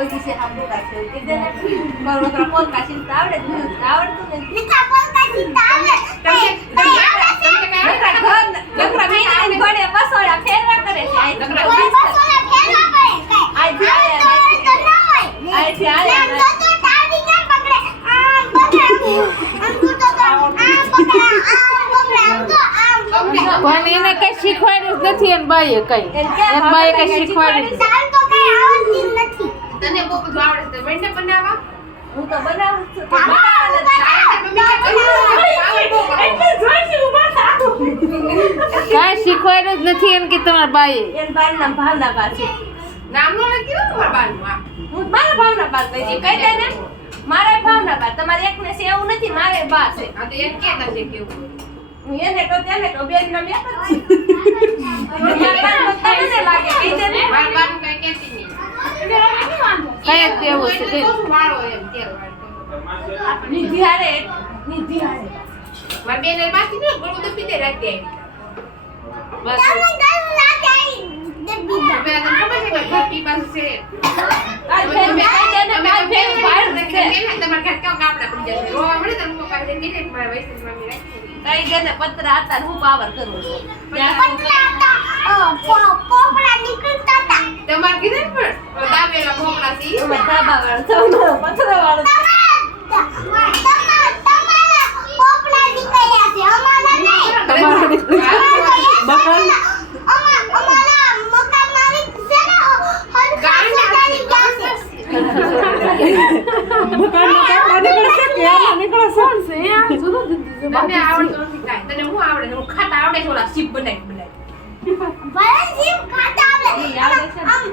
કોઈ દિવસે હાંભળો કાશે કીધે ને મારો તો પોલ કાશી આવડતું ને નીકા પોલ કાશી આવડે લકરા મેને ઘોડે બસોડા ફેરવા કરે છે આઈ બસોડા ફેરવા કરે આઈ આય તો ટાડી કેમ પકડે આમ પકડે આમ તો આમ પકડે પણ એને કઈ શીખવાડ્યું જ નથી એન બાઈએ કઈ એન બાઈએ કઈ શીખવાડ્યું ચાલ તો કઈ આવડતી નથી તને બહુ બધું આવડે છે વેંડે બનાવવા હું તો બનાવું છું કઈ શીખવાડ્યું જ નથી એમ કે તમારા બાઈએ એન બાર નામ ભાવના બા છે નામ નો લખી દો તમારા બાનું આ હું મારા ભાવના બા કહી દે ને મારે ભાવના બા તમારે એકને છે એવું નથી મારે બા છે આ તો એક કે નથી કેવું હું એને તો તેને તો બેન નામ એક જ છે મારા બા તમને લાગે કહી દે ને મારા બાનું કઈ કહેતી નહીં કઈ જ દેવું છે તે વાળો એમ તેર વાળો નિધિ હારે મારી બેન બાકી ને ગળું તો પીતે રાખી બસ તમે ગયું લાગે દે બીજા પેલા તને ખબર છે કે ઘરથી પાસે છે આ ફેર કહી દે ને માર ફેર બહાર છે તમારે ઘર કેવો ગામડા પડી જશે રોવા મળે તો હું પાસે નીકળે મારા વૈષ્ણવ મમ્મી રાખી કઈ દે ને પત્ર હતા હું પાવર કરું છું પોપડા નીકળતા હતા તમારે કીધું ને પણ દાબેલા ભોગળા સી અમે ધાબા વાળો છો પત્ર વાળો તમારા પોપડા નીકળ્યા છે અમારા નહીં તમારે અમારા મકાન માલિક છે ને ગાડી હરખાની ગયા છે તને આવડતું નથી કાંઈ તને હું આવડે હું ખાતા આવડે છે ઓલા શીપ બનાવી ભલે જીવ ખાતા એ આવડે છે ને? આમ